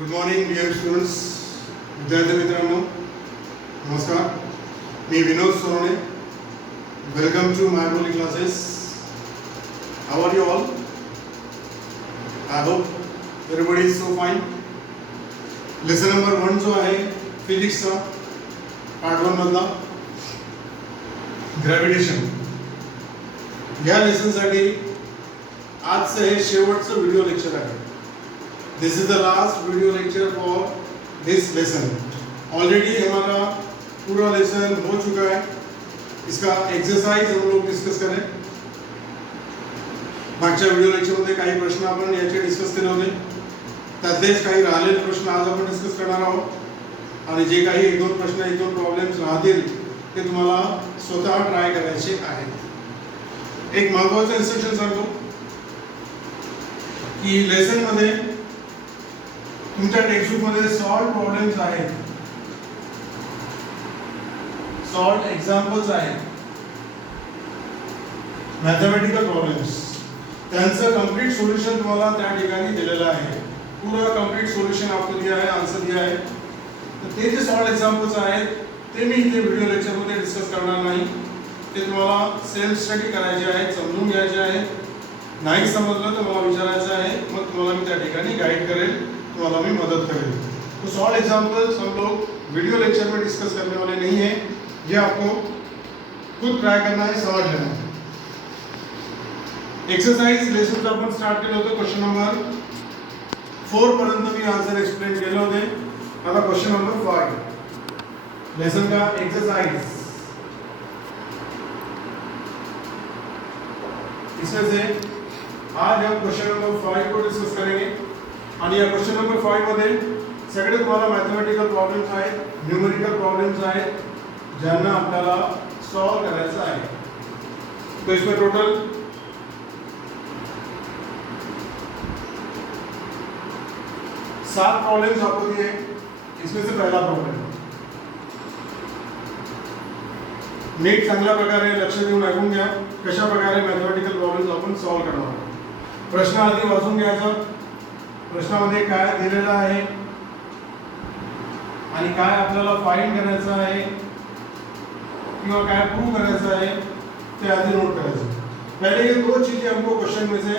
Good morning dear students. विद्यार्थी मित्रांनो नमस्कार. मी Vinod Sonone. Welcome to my Boli classes. How are you all? I hope everybody is so fine. Lesson number 1 जो आहे फिजिक्सचा part 1 मधला ग्रॅव्हिटेशन. या लेसनसाठी आजचं हे शेवटचं व्हिडिओ लेक्चर आहे. This is the last video lecture for this lesson. Already हमारा पूरा लेसन हो चुका है. इसका एक्सरसाइज हम लोग डिस्कस करें. मागच्या व्हिडिओ लेक्चरमध्ये काही प्रश्न आपण याचे डिस्कस केले होते. त्यातलेच काही राहिलेले प्रश्न आज आपण डिस्कस करणार आहोत. आणि जे काही एक दोन प्रश्न एक दोन प्रॉब्लेम्स राहतील ते तुम्हाला स्वतः ट्राय करायचे आहेत. एक महत्त्वाचं इन्स्ट्रक्शन सांगतो की लेसन मध्ये तुमच्या टेक्स्टबुक मध्ये सॉल्व प्रॉब्लेम्स आहेत, सॉल्व एक्झाम्पल्स आहेत, मॅथमॅटिकल प्रॉब्लेम्स. त्यांचं कंप्लीट सोल्यूशन तुम्हाला त्या ठिकाणी दिलेलं आहे. पूरा कंप्लीट सोल्यूशन आपको दिया है, आंसर दिया है. तर ते जे सॉल्व एक्झाम्पल्स आहेत ते मी इथे व्हिडिओ लेक्चरमध्ये डिस्कस करणार नाही. ते तुम्हाला सेल्फ स्टडी करायचे आहेत, समजून घ्यायचे आहेत. नाही समजलं तर मला विचारायचं आहे, मग तुम्हाला मी त्या ठिकाणी गाइड करेल, तुम्हाला मैं मदद करें. तो सॉल्व एग्जाम्पल्स हम लोग वीडियो लेक्चर में डिस्कस करने वाले नहीं है. ये आपको खुद ट्राई करना है, समझ लेना है. एक्सरसाइज लेसन आपण स्टार्ट केलं होतं. क्वेश्चन नंबर 4 पर्यंत मी आंसर एक्सप्लेन केले होते. आता क्वेश्चन नंबर 5 लेसन का एक्सरसाइज. इसमें से आज हम क्वेश्चन नंबर 5 को डिस्कस करेंगे. आणि या क्वेश्चन नंबर 5 मध्ये सगळे तुम्हाला मॅथमॅटिकल प्रॉब्लेम्स आहेत, न्यूमेरिकल प्रॉब्लेम्स आहेत, ज्यांना आपल्याला सॉल्व करायचं आहे. तो इसमें टोटल 7 प्रॉब्लम्स आपको दिए. इसमें से पहला प्रॉब्लेम नीट चांगल्या प्रकारे लक्ष देऊन ऐकून घ्या. कशा प्रकारे मॅथमॅटिकल प्रॉब्लेम्स आपण सॉल्व करणार आहोत. प्रश्न आधी वाचून घ्यायचा. प्रश्नामध्ये काय दिलेलं आहे आणि काय आपल्याला फाइंड करायचं आहे किंवा काय प्रूव करायचं आहे ते आधी नोट करायचं. पहले ये दो चीजें हमको क्वेश्चन में से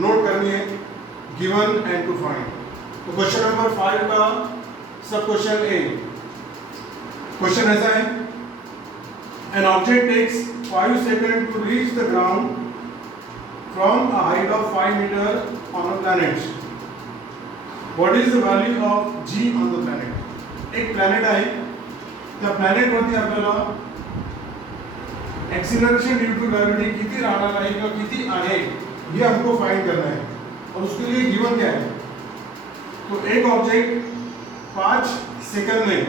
नोट करनी है, गिवन एंड टू फाइंड. तो क्वेश्चन नंबर 5 का सब क्वेश्चन ए. क्वेश्चन ऐसा है, an object takes 5 second to reach the ground from a height of 5 meter on a planet. What is the value of G on the planet? एक planet आहे. त्या planet वरती आपल्याला एक्सीलरेशन ड्यू टू ग्रेविटी किती राहणार आहे किंवा किती आहे ये हमको फाइंड करना है. और उसके लिए गिवन क्या है? तो एक ऑब्जेक्ट 5 सेकंड में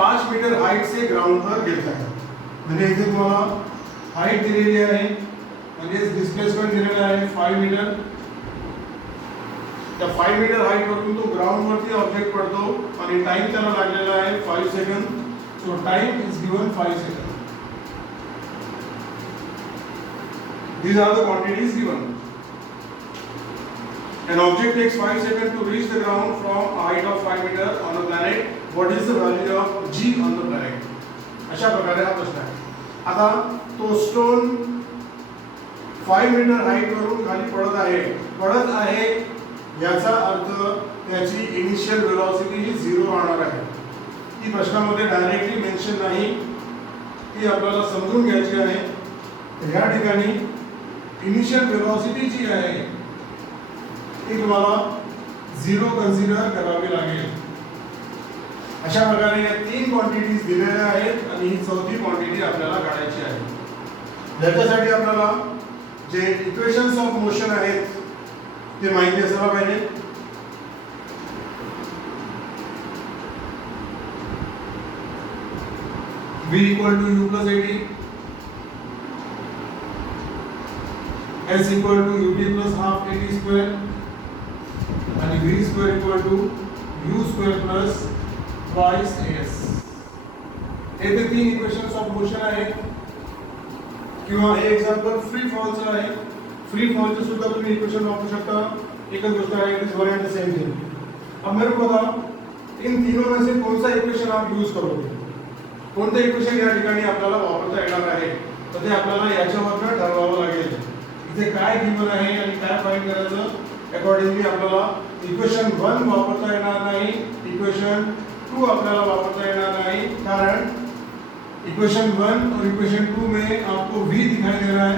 5 मीटर हाइट से ग्राउंड पर गिरता है. म्हणजे इथे तुम्हाला हाइट दिलेली आहे, म्हणजे डिस्प्लेसमेंट दिलेला आहे 5 मीटर. त्या 5 मीटर हाइट वरून तो ग्राउंड वरती ऑब्जेक्ट पडतो आणि टाइम त्याला लागलेला आहे 5 second. So time is given 5 second. These are the quantities given. An object takes 5 seconds to reach the ground from a height of 5 meter on a planet. What is the value of G on the planet? अशा प्रकारे हा प्रश्न आहे. आता तो stone 5 metre height वरून खाली पडत आहे याचा अर्थ त्याची इनिशियल वेलोसिटी ही 0 राहणार आहे. ती प्रश्नामध्ये डायरेक्टली मेन्शन नाही, ती आपल्याला समजून घ्यायची आहे. या ठिकाणी इनिशियल वेलोसिटी जी आहे ती तुम्हाला 0 कन्सिडर करावी लागेल. अशा प्रकारे या 3 क्वांटिटीज दिलेल्या आहेत आणि ही चौथी क्वांटिटी आपल्याला काढायची आहे. याच्यासाठी आपल्याला जे इक्वेशन्स ऑफ मोशन आहेत ते माहिती असायला पाहिजे. v equal to u plus at, s equal to ut plus half at square आणि v square equal to u square plus twice as. हे ते 3 इक्वेशन्स ऑफ मोशन आहेत. किंवा हे एक्झाम्पल फ्री फॉलचं आहे. फ्री फॉलचं सुद्धा तुम्ही इक्वेशन वापरू शकता. एक गोष्ट आहे, it is one end the same thing. अब मेरे को बताओ इन तीनों में से कौन सा इक्वेशन आप यूज करोगे, कोणतं इक्वेशन या ठिकाणी आपल्याला वापरता येणार आहे, तर ते आपल्याला याच्यावरनं ठरवावं लागेल. इथे काय गिवन आहे आणि काय फाइंड करायचं अकॉर्डिंगली आपल्याला इक्वेशन 1 वापरता येणार नाही, इक्वेशन 2 आपल्याला वापरता येणार नाही, कारण इक्वेशन 1 और इक्वेशन 2 में आपको v दिखाई दे रहा है,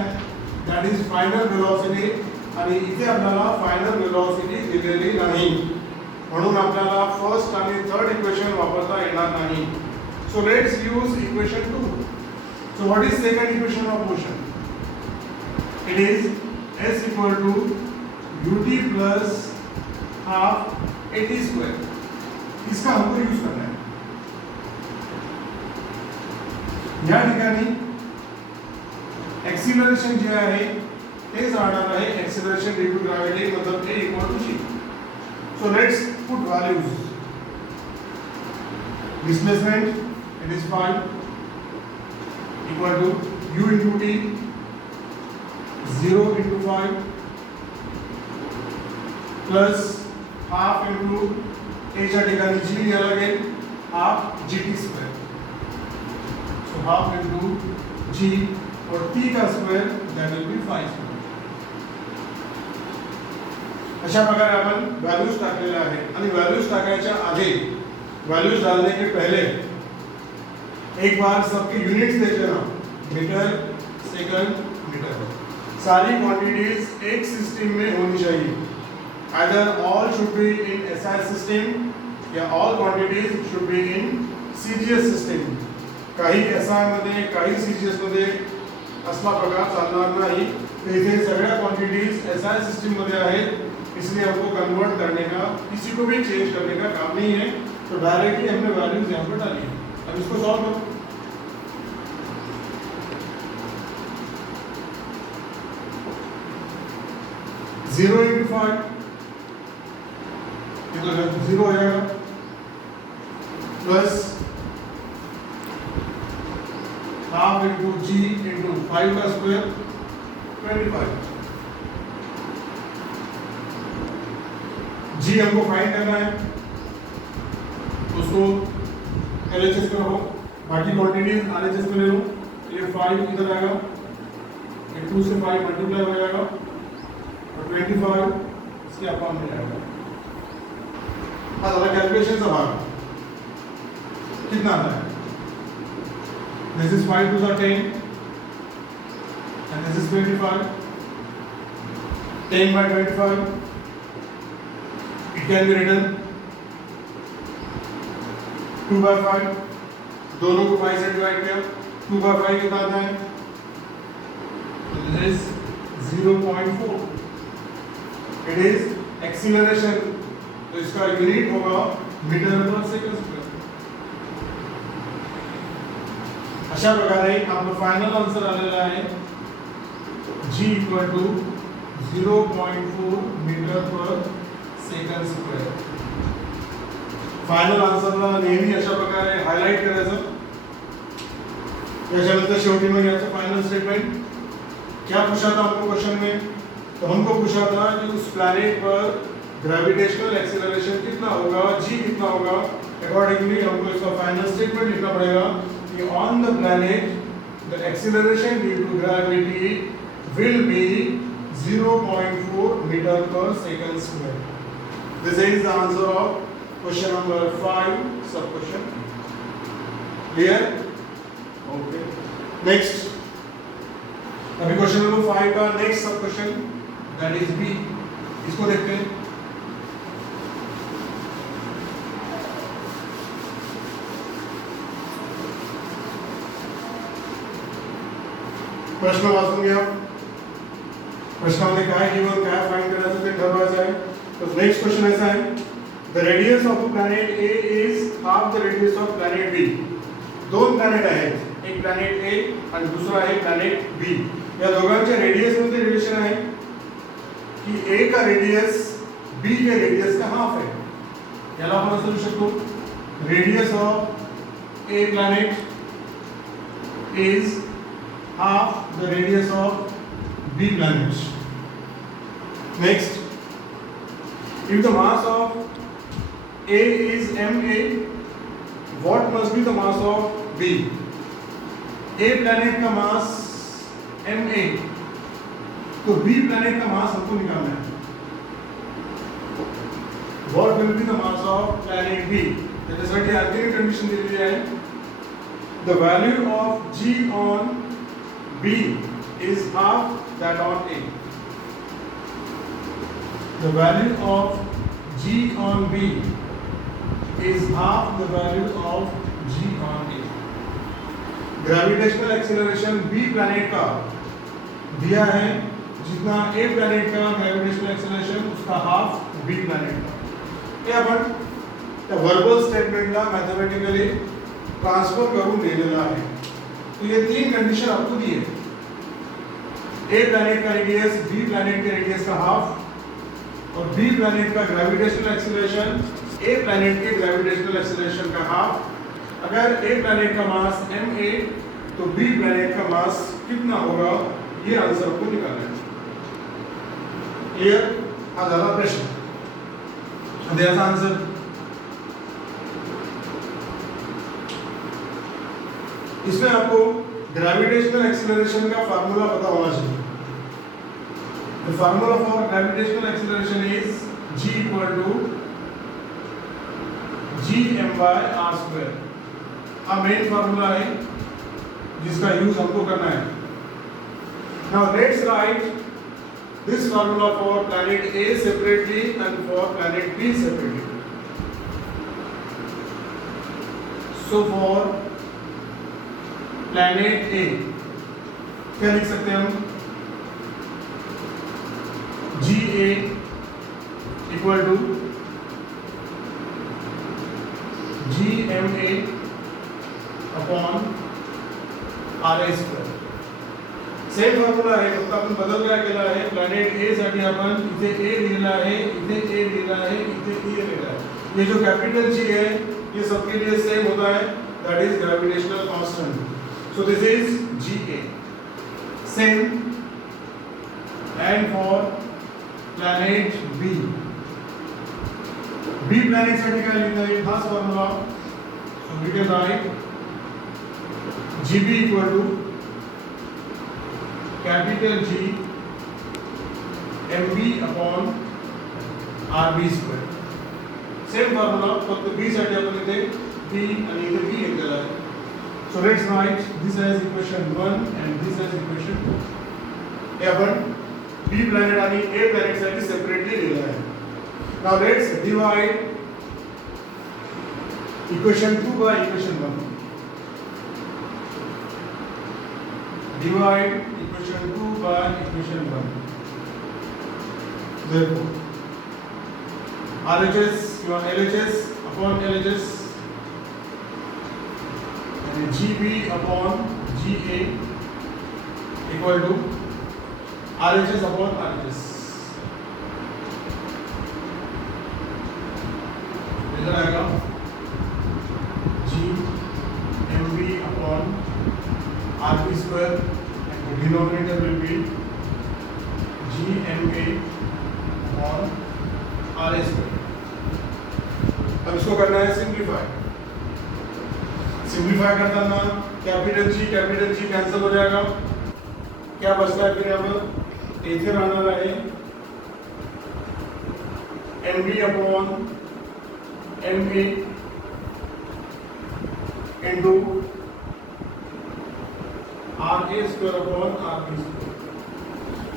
दैट इज फाइनल वेलोसिटी, आणि इथे आपल्याला फाइनल वेलोसिटी दिलेली नाही, म्हणून आपल्याला फर्स्ट आणि थर्ड इक्वेशन वापरता येणार नाही. So let's use equation 2. So what is second equation of motion? It is s equal to ut plus half at square. इसका हमको यूज करना है. या ठिकाणी एक्सिलरेशन जे आहे तेच राहणार आहे, एक्सिलरेशन ड्यू टू ग्रॅव्हिटी, मतलब a equal to g. So let's put values. Displacement, it is 5 equal to u into t, 0 into 5 plus half into a च्या ठिकाणी g लिहायला लागेल, half gt square. So half into g और t का square that will be 5 square. अशा प्रकारे अपन values टाकलेले आहे, आणि वैल्यूज टाकायच्या आधी, वैल्यूज डालने के पहले एक बार सबके यूनिट्स देख लेना, मीटर सेकंड मीटर. सारी क्वांटिटीज एक सिस्टम में होनी चाहिए, either all should be in SI system या all quantities should be in CGS system. काही एसआई मध्ये काही सीजीएस मध्ये असला प्रकार चालणार नाही. इथे सगळ्या क्वांटिटीज एसआई सिस्टम मध्ये आहेत, इसलिए हमको कन्वर्ट करने का, किसी को भी चेंज करने का काम नहीं है. तो डायरेक्टली हमने वैल्यूज यहाँ पर डाली. अब इसको सॉल्व करो. जीरो इंटू 5 तो 0 हो जाएगा, प्लस हाफ इंटू जी इंटू 5 का स्क्वायर 25. जी हमको फाइंड करना है, उसको एलएचएस में रखो, बाकी क्वांटिटीज आरएचएस में ले लो. ये 5 इधर आएगा, ये 2 से 5 मल्टीप्लाई हो जाएगा और 25 इसके अपान में जाएगा. अब अगर कैलकुलेशन से भाग कितना आता है, this is 5 2 10 and this is 25. 10 by 25 it can be written 2 by 5. दोनों को 5 से डिवाइड किया, 2 by 5 कितना आता है, तो दिस इज 0.4. इट इज एक्सीलरेशन, तो इसका यूनिट होगा मीटर पर सेकंड स्क्वायर. अशा प्रकारे आपका फाइनल आंसर आलेला आहे g equal to 0.4 metre per second square. Final आन्सरला नेहमी अशा प्रकारे हायलाइट करायचं. याच्यानंतर शेवटी मग याचं फाइनल स्टेटमेंट. क्या पूछा था हमको क्वेश्चन में, तो हमको पूछा था कि उस प्लैनेट पर ग्रेविटेशनल एक्सीलरेशन कितना होगा, जी कितना होगा. अकॉर्डिंगली हमको इसका फाइनल स्टेटमेंट लिखना पड़ेगा कि on the planet the acceleration due to gravity will be 0.4 meter per second square. This is the answer of question number 5 sub question. Clear? Okay. Next. अभी क्वेश्चन नंबर 5 का next sub question that is B. इसको देखते हैं. प्रश्न वाचून घ्या. प्रश्नामध्ये काय गिवन काय फाइंड करायचं ते ठरवायचं आहे. तो नेक्स्ट क्वेश्चन ऐसा है, the radius of planet A is half the radius of planet B. दोन प्लॅनेट आहेत, एक प्लॅनेट ए आणि दुसरा आहे प्लॅनेट बी. या दोघांच्या रेडियस मध्ये रिलेशन आहे की ए का रेडियस बी के रेडियस का हाफ आहे. याला आपण असं लिहू शकतो, radius of A planet is half the radius of B planet. Next, If the mass of A is ma, what must be the mass of B? A planet का मास ma, तो B planet का मास हमको निकालना है. What will be the mass of planet B? त्याच्यासाठी आणखी एक condition दिलेली आहे. The value of G on B is half that on A. The value of G on B is half the value of G on A. Gravitational acceleration B planet का दिया है जितना A planet का gravitational acceleration उसका half B planet का. हे आपण त्या verbal स्टेटमेंटला mathematically transfer करून दिलेला आहे. तो ये तीन कंडीशन आपको दी है. A प्लैनेट का रेडियस B प्लैनेट के रेडियस का हाफ और B प्लैनेट का gravitational acceleration A planet K gravitational acceleration का हाफ. अगर A प्लैनेट का मास ma तो B प्लैनेट का मास कितना होगा ये आंसर को निकालना है. क्लियर? हा झाला प्रश्न. द्यायचा आंसर. इसमें आपको ग्रेविटेशनल एक्सीलरेशन का फार्मूला पता होना चाहिए. The formula for gravitational acceleration is G equal to gm by r square. आ मेन फार्मूला है जिसका यूज हमको करना है. Now let's write this formula for planet A separately and for planet B separately. So for planet A क्या लिख सकते हैं हम? GA equal to GMA upon RA square. Same formula आहे फक्त आपण बदल काय केला आहे. प्लॅनेट ए साठी आपण इथे ए लिहिला आहे, इथे ए लिहिला आहे, इथे ई लिहिला आहे. ये जो कैपिटल जी है ये सबके लिए सेम होता है. That is gravitational constant. So this is GA. Same and for planet B. B planet साठी काय लिहिता येईल? हाच formula. So we can write GB equal to capital G MB upon RB square. Same formula फक्त B साठी आपण इथे B आणि इथे B घेतलेला आहे. So let's write this as equation 1 and this as equation 2. हे आपण B planet आणि A planet साठी सेपरेटली लिहिलं आहे. Now let's divide equation 2 by equation 1. Divide equation 2 by equation 1. Therefore RHS किंवा LHS upon LHS and GB upon GA equal to RHS upon RHS. इधर आएगा G MB upon RB square and the denominator will be GMA upon RA square. अब इसको करना है simplify. Simplify करना capital G cancel हो जाएगा. क्या बचता है फिर अब इथे राहणार आहे MB upon MA into RA square upon RB square.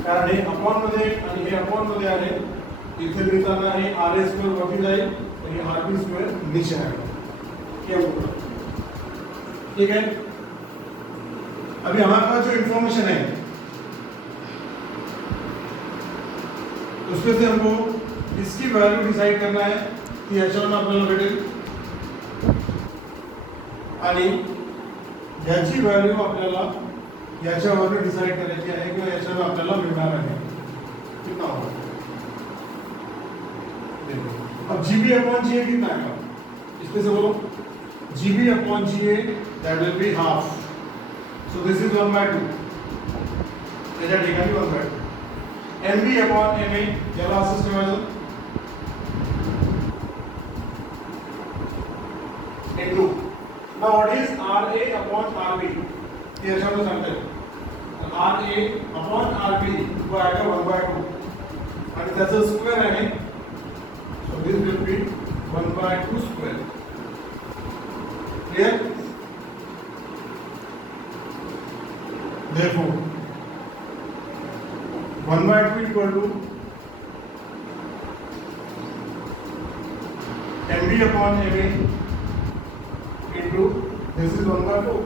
कारण हे अपॉन मध्ये आणि हे अपॉन मध्ये आहे. इथे लिहिताना हे RA square वरती जाईल आणि RB square नीचे आएगा. क्या होगा? ठीक है. अभी हमारे पास जो इंफॉर्मेशन है उसमें से हमको इसकी वैल्यू डिसाइड करना है कि याच्यावर आपल्याला भेटेल आणि याची व्हॅल्यू आपल्याला याच्यावर डिसाइड करायची आहे किंवा याच्यावर आपल्याला मिळणार आहे. कितना होगा? अब GB upon GA कितना आएगा? इसमें से बोलो GB upon GA that will be half. So this is 1/2. त्याच्या ठिकाणी 1/2. MB upon MA याला असंच ठेवायचं. into. Now what is RA upon RB? ये शब्द समझते हैं. RA upon RB वो आएगा 1/2 आणि त्याचं स्क्वेअर आहे. So this will be 1/2 square. Clear? Therefore 1/2 equal to MB upon MA into this is 1/4.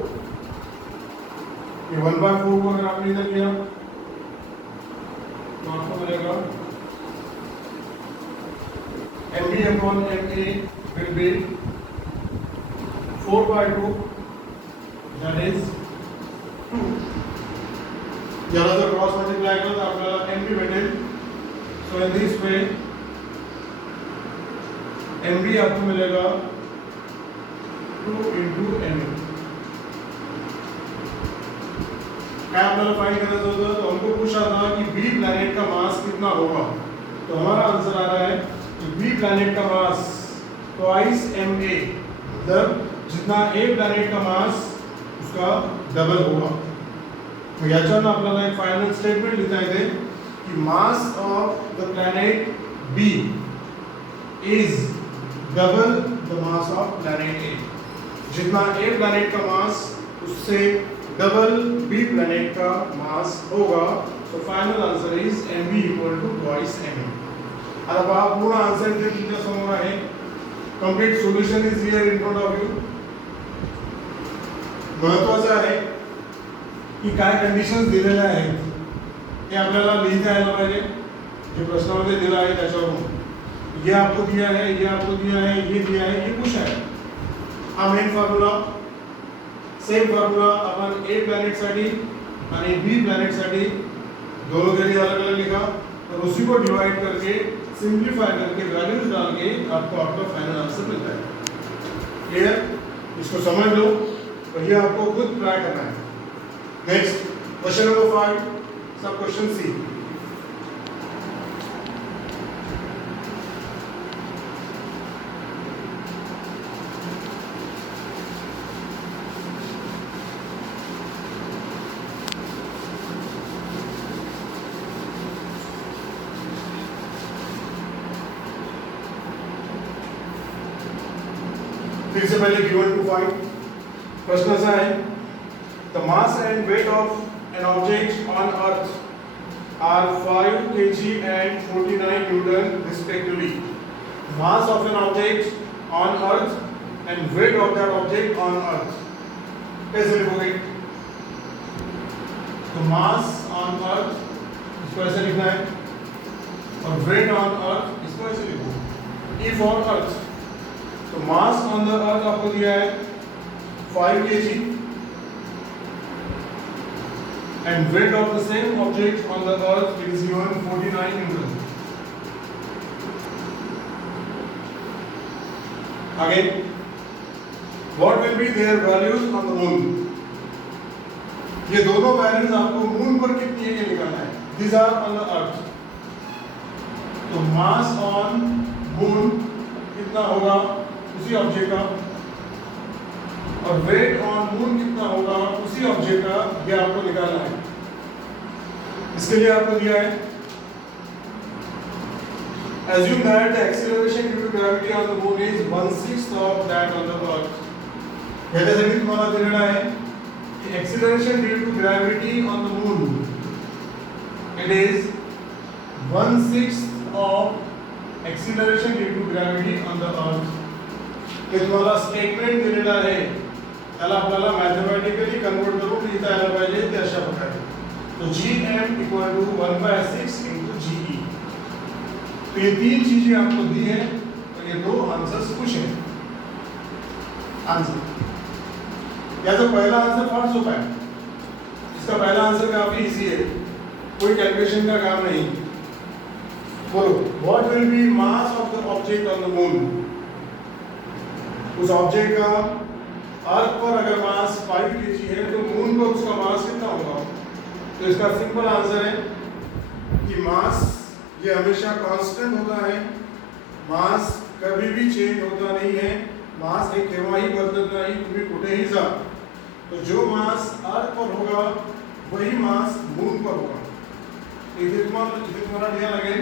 ये 1/4 को अगर आपने इधर किया तो आपको मिलेगा MB upon MA will be 4/2, that is 2. याला जर क्रॉस मल्टिप्लाय केलं तर आपल्याला MB भेटेल. So in this way MB आपको मिलेगा 2 into MA. क्या आपल्याला फाइंड करना होता तो हमको पूछा था कि बी प्लैनेट का मास कितना होगा. तो हमारा आंसर आ रहा है कि बी प्लैनेट का मास ट्वाइस MA, मतलब जितना ए प्लैनेट का मास उसका डबल होगा. तो याच्यानं आपल्याला एक फायनल स्टेटमेंट लिहिता येते की mass of the planet B is double the mass of planet A. जितना ए प्लैनेट का मास उससे डबल बी प्लैनेट का मास होगा. So final answer is MB equal to twice MA. आता पहा पूर्ण आंसर जे तुमच्या समोर आहे. Complete solution is here in front of you. महत्त्वाचं आहे की काय कंडिशन्स दिलेल्या आहेत हे आपल्याला लिहिता यायला पाहिजे. जे प्रश्नामध्ये दिला आहे त्याच्यावरून ये आपको दिया है, ये आपको दिया है, ये दिया है, ये पूछा है. हा मेन फॉर्म्युला सेम फॉर्म्युला अपन ए प्लैनेट साठी आणि बी प्लैनेट साठी दोनों के लिए अलग अलग लिखा और उसी को डिवाइड करके सिंप्लीफाई करके वैल्यूज डाल के आपको आपका फाइनल आंसर मिलता है. क्लियर? इसको समझ लो और ये आपको खुद ट्राई करना है. Next question number 5, sub question C. फिर से पहले गिवन टू फाइंड. प्रश्न ऐसा है the mass and weight of an object on earth are 5 kg and 49 newton respectively. Mass of an object on earth and weight of that object on earth. कैसे लिखोगे? तो mass on earth इसको ऐसे लिखना है और weight on earth इसको ऐसे लिखो. If on earth तो mass on the earth आपको दिया है 5 kg and weight of the same object on the earth is given 49 newton. Again, what will be their values on the moon? ये दोनों values आपको moon पर कितनी है ये निकालना है. These are on the earth. तो mass on moon कितना होगा उसी ऑब्जेक्ट का और वेट ऑन मून कितना होगा उसी ऑब्जेक्ट का, ये आपको निकालना है. इसके लिए आपको दिया है assume that the acceleration due to gravity on the moon is 1/6 of that on the earth. याच्यासाठी तुम्हाला दिलेला आहे की acceleration due to gravity on the moon it is 1/6 of acceleration due to gravity on the earth. हे तुम्हाला statement दिलेला आहे त्याला आपल्याला मॅथमॅटिकली कन्वर्ट करून लिहिता यायला पाहिजे ते अशा प्रकारे. तो gm equal to 1/6 into ge. तो ये तीन चीजें आपको दी है और ये दो आंसर्स पूछे. आंसर याचा पहला आंसर फार सोपा है. इसका पहला आंसर काफी इजी है, कोई कैलकुलेशन का काम नहीं. बोलो what will be mass of the object on the moon. उस ऑब्जेक्ट का अर्थ पर अगर मास 5 kg है तो मून पर उसका मास कितना होगा. तो इसका सिंपल आंसर है कि मास ये हमेशा कांस्टेंट होता है. मास कभी भी चेंज होता नहीं है. मास हे केव्हाही बदलत नाही, तुम्ही कुठेही जा, तो जो मास अर्थ पर होगा वही मास मून पर होगा. इथे तुम्हाला लिहायला लागेल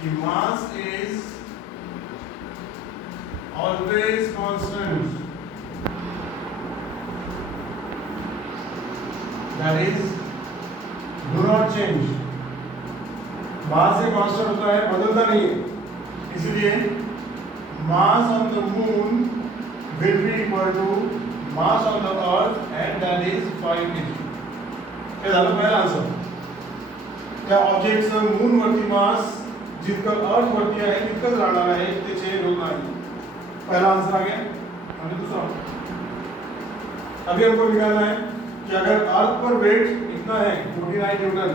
कि mass is always constant, that is do not change. Mass एक कांस्टेंट होता है, बदलता नहीं है. इसलिए mass on the moon will be equal to mass on the earth and that is 5 kg. हे झालं पहिला आन्सर. त्या ऑब्जेक्टचं मून वरती मास जितकं अर्थ वरती आहे तितकंच राहणार आहे, ते चेंज होत नाही. पहला आंसर आ गया. और दूसरा, अभी हमको निकालना है कि अगर अर्थ पर वेट इतना है 49 न्यूटन,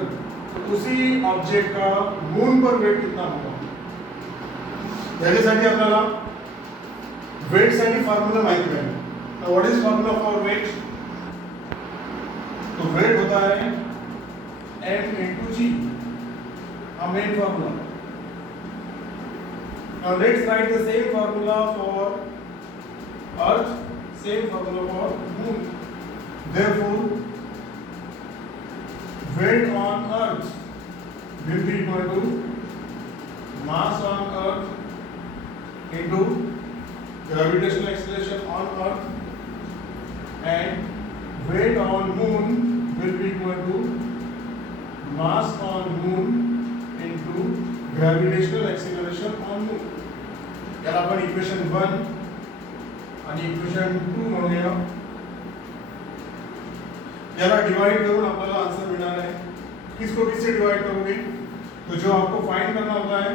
तो उसी ऑब्जेक्ट का मून पर वेट कितना होगा. याच्यासाठी आपल्याला वेट साठी फॉर्मूला माहिती है. तो what is formula for weight. तो वेट होता है m into g, a main formula. Now let's write the same formula for earth, same formula for moon. Therefore weight on earth will be equal to mass on earth into gravitational acceleration on earth, and weight on moon will be equal to mass on moon into gravitational acceleration on moon. याला आपण equation 1 आणि equation 2 म्हणूया. याला divide करून आपल्याला answer मिळणार है. किसको किससे डिवाइड करोगे, तो जो आपको फाइंड करना होता है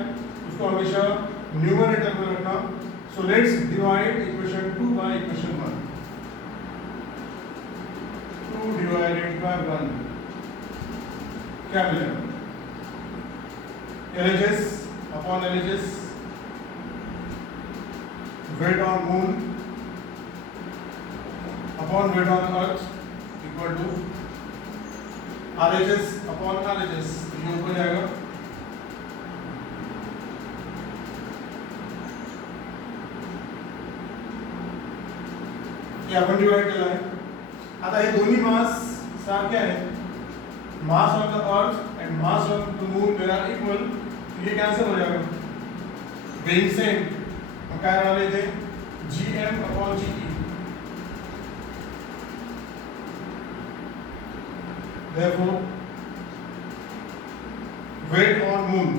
उसको हमेशा न्यूमरेटर में रखना. So let's divide equation 2 by equation 1. 2 divided by 1 क्या मिलेगा. LHS upon LHS, weight on moon upon weight on earth equal to RHS upon RHS. ये ऊपर जाएगा. ये आपण डिवाइड केला आहे. आता हे दोन्ही मास सारखे आहेत. मास on the earth and mass on the moon they are equal. ये कैंसिल हो जाएगा. बीइंग सेम, हम क्या रहा थे gm upon ge. therefore weight on moon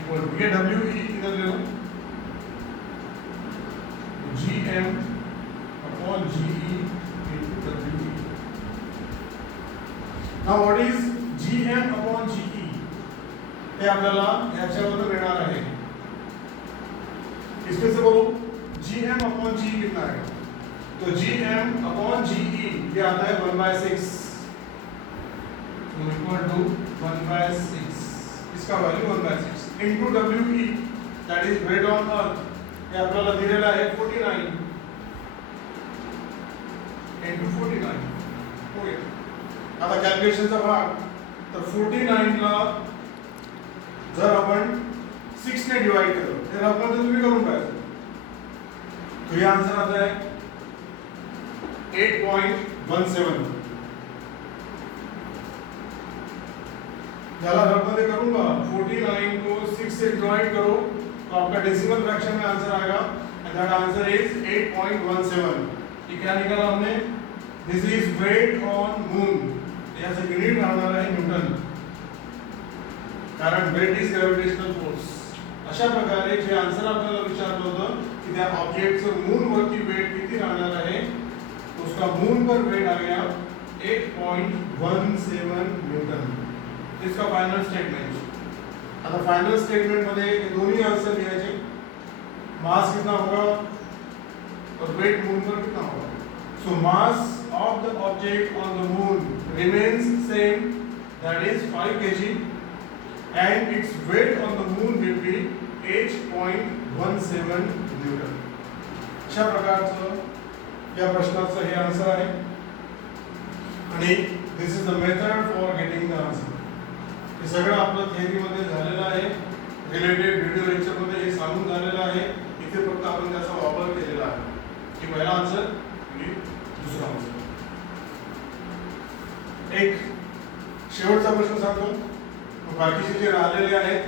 equal to ये we इधर ले low gm upon ge into we. now what is gm upon ge. हे आपल्याला याच्यावरून मिळणार आहे. इसमें से बोलो gm upon ge कितना है. तो gm upon ge ये आता है 1/6, so equal to 1/6. इसका value 1/6 into we, that is weight on earth. हे आपल्याला दिलेला आहे 49 into 49. ओके. आता कॅल्क्युलेशनचा भाग, तर 49 ला जर आपण 6 ने डिवाइड केलं तर आपण तुम्ही करून पाहिजे. तो ये आंसर आता है 8.17. याला रफमध्ये करूंगा 49 को 6 से डिवाइड करो तो आपका डेसिमल फ्रैक्शन में आंसर आएगा, एंड दैट आंसर इज 8.17. ये क्या निकाला हमने. दिस इज वेट ऑन मून. यहाँ से यूनिट राहणार आहे न्यूटन, कारण वेट इज ग्रॅव्हिटेशनल फोर्स. अशा प्रकारे जे आंसर आपल्याला विचारलं होतं की त्या ऑब्जेक्टचं मून वरती वेट किती राहणार आहे, तो उसका मून पर वेट आ गया 8.17 न्यूटन. इसका फाइनल स्टेटमेंट. आता फाइनल स्टेटमेंट मध्ये दोन्ही आंसर लिहायचे. मास कितना होगा और वेट मून पर कितना होगा. So mass of the object on the moon remains same, that is 5 kg, and its weight on the moon will be 8.17 newton. अशा प्रकारचं या प्रश्नाचं हे आन्सर आहे, आणि this is the method for getting the answer. हे सगळं आपलं थिअरी मध्ये झालेलं आहे. रिलेटेड व्हिडिओ लेक्चर मध्ये हे सांगून झालेलं आहे. इथे हे पहिला आन्सर आणि दुसरा आन्सर. एक शेवटचा प्रश्न सांगतो. बाकीचे जे राहिलेले आहेत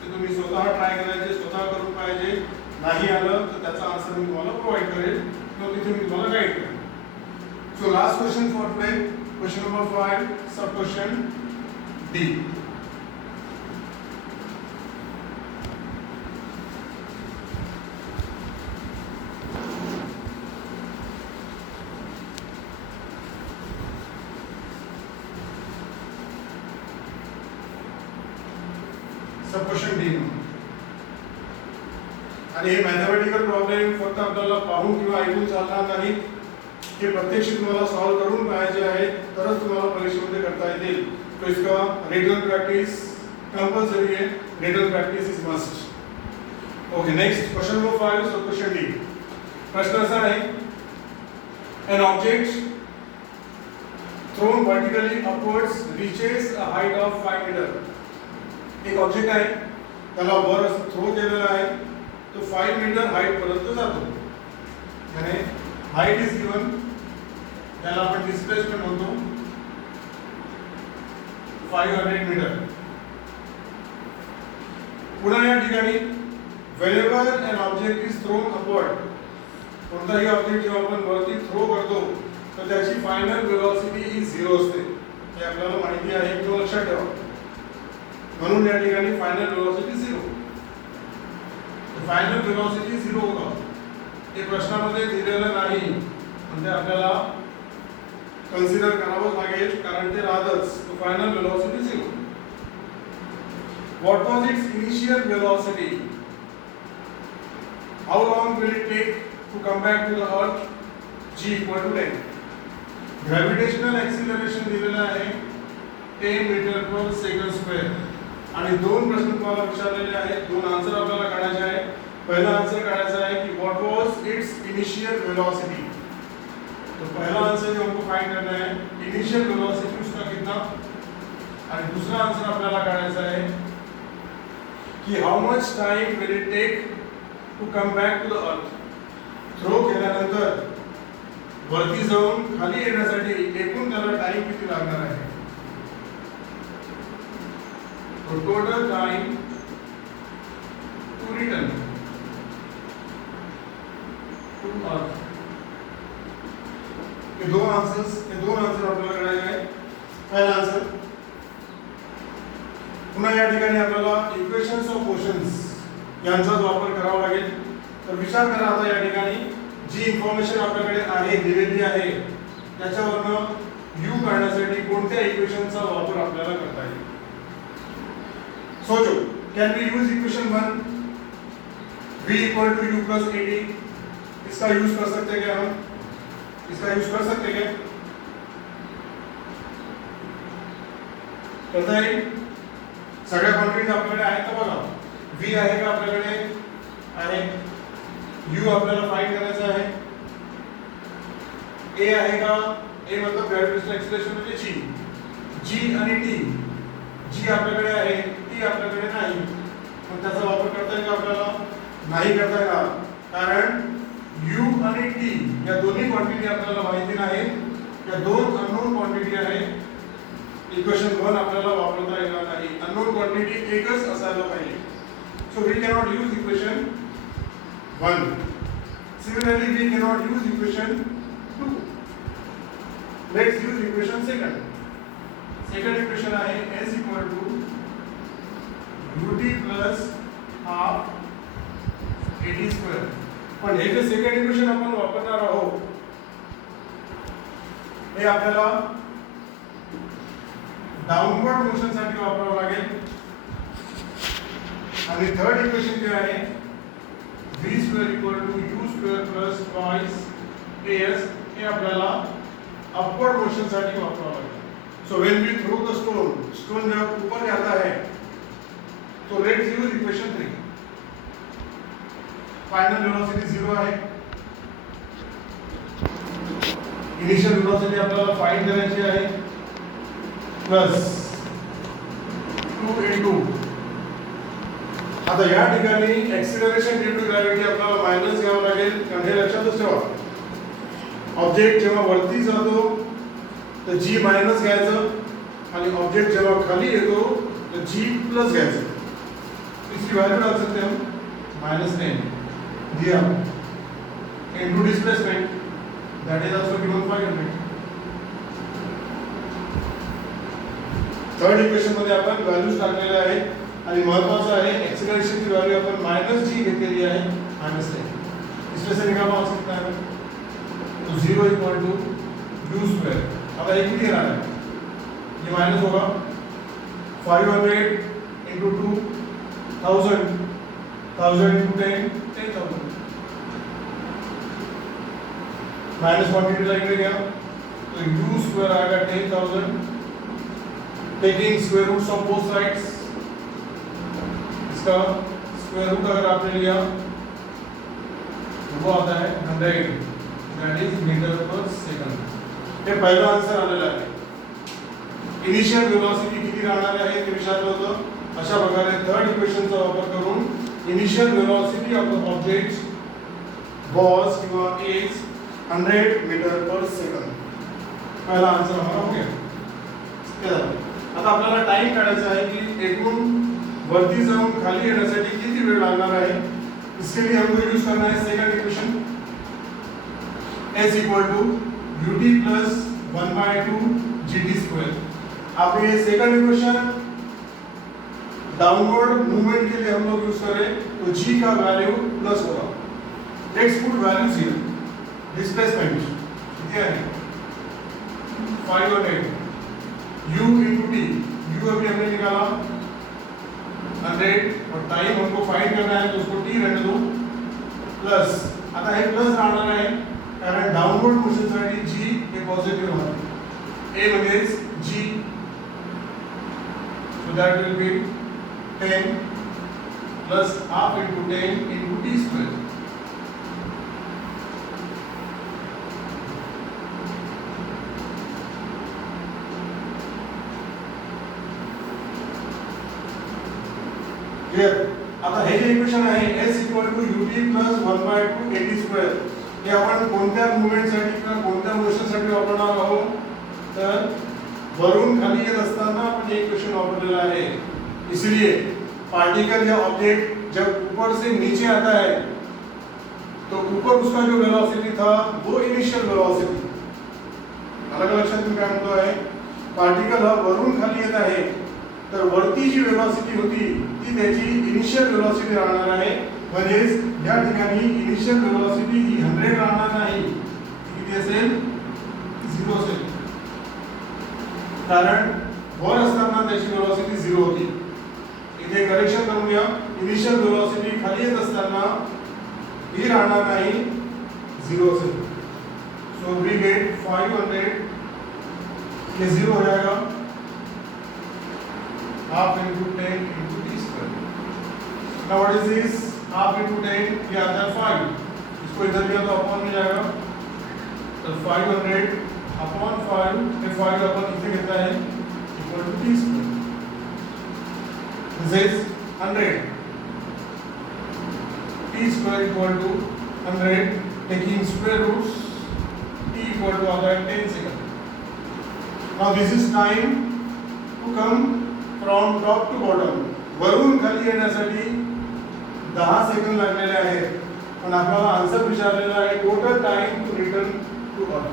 ते तुम्ही स्वतः ट्राय करायचे, स्वतः करून पाहिजे. नाही आलं तर त्याचा आन्सर मी तुम्हाला प्रोव्हाइड करेल किंवा तिथे मी तुम्हाला गाईड करेल. So last question for today, question number 5, sub question D. Sub question D. आणि हे मॅथमॅटिकल प्रॉब्लेम फक्त आपल्याला पाहून किंवा ऐकून चालणार नाही. हे प्रत्यक्ष तुम्हाला सॉल्व करून पाहिजे आहे तरच तुम्हाला परीक्षेमध्ये करता येतील. तो इसका रिटन प्रैक्टिस कंपल्सरी है. Written practice is must. Okay, next question number 5, sub question D. प्रश्न असा आहे, an object thrown vertically upwards reaches a height of 5 meter. एक ऑब्जेक्ट आहे, त्याला वर थ्रो केलेला आहे, तो 5 मीटर हाईट पर्यंत जातो. याने हाईट इज गिवन, त्याला आपण डिस्प्लेसमेंट म्हणतो 500 मीटर. पुन्हा या ठिकाणी whenever an object is thrown upward, कोणताही ऑब्जेक्ट जेव्हा आपण वरती थ्रो करतो तर त्याची फायनल वेलोसिटी ही 0 असते. हे आपल्याला माहिती आहे किंवा लक्षात ठेवा. म्हणून या ठिकाणी फायनल वेलोसिटी 0. फायनल वेलोसिटी 0 होगा. हे प्रश्नामध्ये दिलेलं नाही, म्हणजे आपल्याला कन्सिडर करावंच लागेल कारण ते राहतच. तो final velocity 0. What was its initial velocity? How long will it take to come back to the earth? g equal to 10. Gravitational acceleration दिलेलं आहे 10 मीटर पर सेकंड स्क्वेअर. आणि दोन प्रश्न तुम्हाला विचारलेले आहेत, दोन आन्सर आपल्याला काढायचे आहे. पहिला आन्सर काढायचा आहे कि व्हाट वाज इट्स इनिशियल वेलोसिटी. तो पहला आंसर जो हमको फाइंड करना है इनिशियल वेलोसिटी उसका कितना, और दूसरा आंसर आपल्याला काढायचा आहे कि how much time will it take to come back to the earth. Throw केल्यानंतर वरती जाऊन खाली येण्यासाठी एकूण त्याला टाइम किती लागणार आहे. तो total time to return to earth. ये दोन आंसर आपल्याला काढायचे आहे. पहिला आंसर, पुन्हा या ठिकाणी आपल्याला इक्वेशन्स ऑफ मोशन्स यांचा वापर करावा लागेल. तर विचार करा आता या ठिकाणी जी इन्फॉर्मेशन आपल्याकडे आहे दिलेली आहे त्याच्यावरनं u काढण्यासाठी कोणत्या इक्वेशनचा वापर आपल्याला करता येईल. सोचो, can we use equation 1 v equal to u plus 80? इसका यूज कर सकते हैं क्या हम? इसका यूज कर सकते हैं क्या? करता येईल. सगळ्या क्वांटिटीज आपल्याकडे आहेत का बघा. v आहे का आपल्याकडे? आहे. u आपल्याला फाइंड करायचा आहे. a आहे का? a मतलब ग्रॅव्हिटेशनल एक्सिलरेशन म्हणजे g आणि t. g आपल्याकडे आहे, t आपल्याकडे नाही. पण त्याचा वापर करता येईल का आपल्याला? नाही करता येणार, कारण u आणि t या दोन्ही क्वांटिटी आपल्याला माहिती नाहीत. या दोन अननोन क्वांटिटी आहेत. इक्वेशन 1 आपल्याला वापरता येणार नाही. अननोन क्वांटिटी एकच असायला पाहिजे. So we cannot use equation 1. Similarly, we cannot use equation 2. Let's use equation 2. Second equation आहे s equal to ut plus half 80 square. पण हे जे सेकंड इक्वेशन आपण वापरणार आहोत हे आपल्याला डाउनवर्ड मोशन साठी वापरावं लागेल. आणि थर्ड इक्वेशन जे आहे v square equal to u square plus twice as हे आपल्याला अपवर्ड मोशन साठी वापरावं लागेल. So when we throw the stone जब ऊपर जाता है तो let's use equation 3. Final velocity 0 आहे. इनिशियल वेलोसिटी आपल्याला फाइंड करायची आहे प्लस 2 into. आता या ठिकाणी एक्सिलरेशन ड्यू टू ग्रॅव्हिटी आपल्याला मायनस घ्यावं लागेल, कारण हे लक्षातच ठेवा ऑब्जेक्ट जेव्हा वरती जातो तर जी मायनस घ्यायचं आणि ऑब्जेक्ट जेव्हा खाली येतो तर जी प्लस घ्यायचं. इसकी वैल्यू डाल सकते हैं हम -10 दिया into displacement that is also given 500. Third equation मध्ये आपण व्हॅल्यूज टाकलेल्या आहेत आणि महत्त्वाचं आहे एक्सेलरेशनची व्हॅल्यू आपण -g घेतलेली आहे -10. इसमें से निकालना हो सकता है तो 0 इक्वल टू u स्क्वायर. अब एक भी रहा है ये माइनस होगा 500 into 2 1000 1000 into 10 10,000 माइनस क्वांटिटी लगेगा क्या तो u स्क्वायर आएगा 10,000 taking square roots of both sides. इसका स्क्वायर रूट अगर आपने लिया तो वो आता है 100 that is metre per second. हे पहिला आन्सर आलेला आहे. इनिशियल वेलोसिटी किती राहणार आहे ते विचारलं होतं. अशा प्रकारे थर्ड इक्वेशनचा वापर करून initial velocity of the object was किंवा इज 100 मीटर पर सेकंड. पहिला आन्सर हमारा हो गया. आता आपल्याला टाइम काढायचा आहे की एकूण वरती जाऊन खाली येण्यासाठी किती वेळ लागणार आहे. इसके लिए हमको यूज करना है second equation s equal to ut plus 1/2 gt square. आप ये सेकंड इक्वेशन डाउनवर्ड मूवमेंट के लिए हम लोग यूज करें तो g का वैल्यू प्लस होगा. Let's put values here. Displacement कितना है 500 u into t. u अभी हमने निकाला 100 और टाइम हमको फाइंड करना है तो उसको t रहने दो प्लस. आता हे प्लस राहणार आहे कारण डाउनवर्ड मोशनसाठी g हे पॉझिटिव्ह राहणार. a म्हणजेच g so that will be 10 plus half into 10 into t square. Clear. आता हे जे इक्वेशन आहे s equal to ut plus 1/2 at square हे आपण कोणत्या मूवमेंटसाठी किंवा कोणत्या मोशनसाठी वापरणार आहोत तर वरून खाली येत असताना आपण हे इक्वेशन वापरलेलं आहे. इसलिए पार्टिकल या ऑब्जेक्ट जब ऊपर से नीचे आता है तो ऊपर उसका जो वेलोसिटी था वो इनिशियल वेलोसिटी. अलग लक्षात तुम्ही काय म्हणतो आहे पार्टिकल हा वरून खाली येत आहे तर वरती जी वेलोसिटी होती ती त्याची इनिशियल वेलोसिटी राहणार आहे. म्हणजेच या ठिकाणी इनिशियल वेलोसिटी ही 100 राहणार नाही. किती असेल 0 असेल कारण वर असताना त्याची वेलोसिटी 0 होती. इथे करेक्शन करूया. इनिशियल वेलोसिटी खाली येत असताना ही राहणार नाही 0 असेल. सो वी गेट 500 ये 0 हो जाएगा half into 10 into t square. Now what is this? Half into 10 ये आता है 5. इसको इधर लिया तो अपॉन में जाएगा तो 500 अपॉन 5 ये 5 अपन इसे कहता है equal to t square. This is 100. t square equal to 100 taking square roots t equal to आता है 10 second. Now this is time to come from top to bottom. वरून खाली येण्यासाठी 10 सेकंद लागलेले आहेत पण आपल्याला आन्सर विचारलेला आहे total time to return to earth.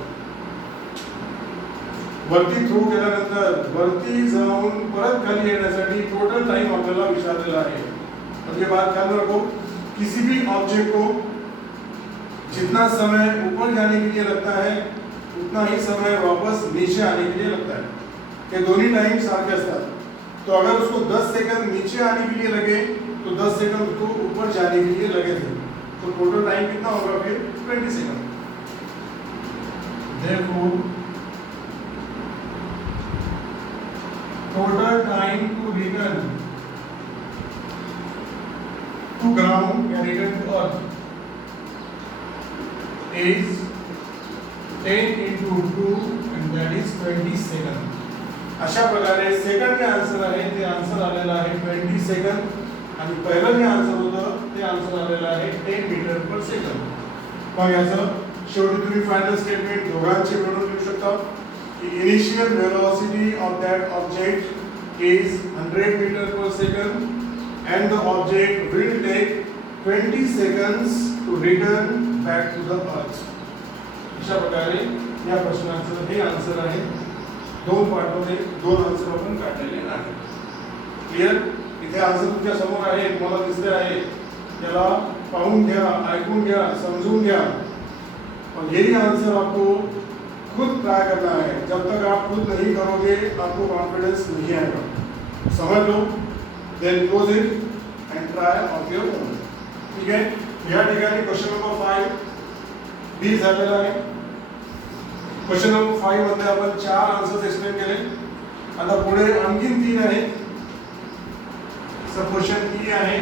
वरती थ्रू केल्यानंतर वरती जाऊन परत खाली येण्यासाठी टोटल टाइम आपल्याला विचारलेला आहे. और ये बात ध्यान रखो किसी भी ऑब्जेक्ट को जितना समय ऊपर जाने के लिए लगता है उतना ही समय वापस नीचे आने के लिए लगता है. ये दोनों टाइम सारखे असतात. तो अगर उसको 10 सेकंड नीचे आने के लिए लगे तो 10 सेकंड उसको ऊपर जाने के लिए लगे थे. तो टोटल टाइम कितना होगा फिर 20 second. Therefore total time to return to ground या return to earth is 10 into 2 and that is 20 seconds. अशा प्रकारे सेकंड जे आन्सर आहे ते आन्सर आलेला आहे 20 सेकंड आणि पहिलं जे आन्सर होतं ते आन्सर आलेलं आहे 10 मीटर पर सेकंड. मग याचं शेवटी तुम्ही फायनल स्टेटमेंट दोघांची मिळून लिहू शकता की initial velocity of that object is 100 metre per second and the object will take 20 seconds to return back to the earth. अशा प्रकारे या प्रश्नाचं हे आन्सर आहे. दोन पार्टमध्ये दोन आन्सर आपण काढलेले आहेत. क्लिअर? इथे आन्सर तुमच्या समोर आहे, तुम्हाला दिसते आहे. त्याला पाहून घ्या, ऐकून घ्या, समझून घ्या. और यही आंसर आपको खुद ट्राई करना है. जब तक आप खुद नहीं करोगे आपको कॉन्फिडेंस नहीं आएगा. समझ लो, then close it and try on your own. ठीक है. या ठिकाणी क्वेश्चन नंबर 5 बी झालेला आहे. क्वेश्चन नंबर 5 मध्ये आपण 4 आन्सर्स एक्सप्लेन केले. आता पुढे आणखीन 3 आहेत. सब क्वेश्चन ई आहे,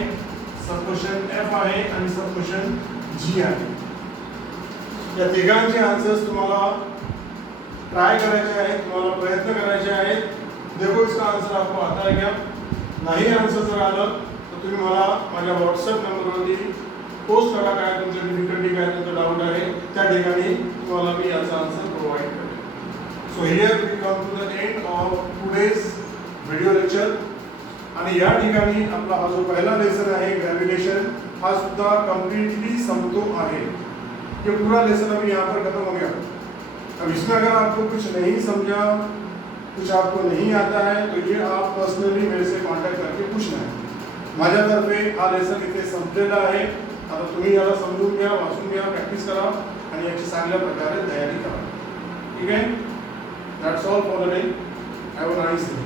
सब क्वेश्चन एफ आहे आणि सब क्वेश्चन जी आहे. या तिघांचे आंसर्स तुम्हाला ट्राई करायचे आहेत, तुम्हाला प्रयत्न करायचे आहेत. देखो इसका आंसर आपको आता है क्या? नाही आंसर जर आलं तर तुम्ही मला माझ्या व्हॉट्सअप नंबरवरती पोस्ट करा काय तुमचं डिफिकल्टी काय तुमचं डाऊट आहे. त्या ठिकाणी तुम्हाला मी याचा आन्सर प्रोव्हाइड करेन. So here we come to the end of today's video lecture. आणि या ठिकाणी आपला हा जो पहिला लेसन आहे ग्रेविटेशन हा सुद्धा कंप्लीटली संपतो आहे. ये पूरा लेसन अभी यहाँ पर खत्म हो गया. अब इसमें अगर आपको कुछ नहीं समझा, कुछ आपको नहीं आता है तो ये आप पर्सनली मेरे से कॉन्टॅक्ट करके पूछना है. माझ्यातर्फे हा लेसन इथे संपलेला आहे. आता तुम्ही याला समजून घ्या, वाचून घ्या, प्रॅक्टिस करा आणि याची चांगल्या प्रकारे तयारी करा. ठीक आहे. That's all for the day. Have a nice day.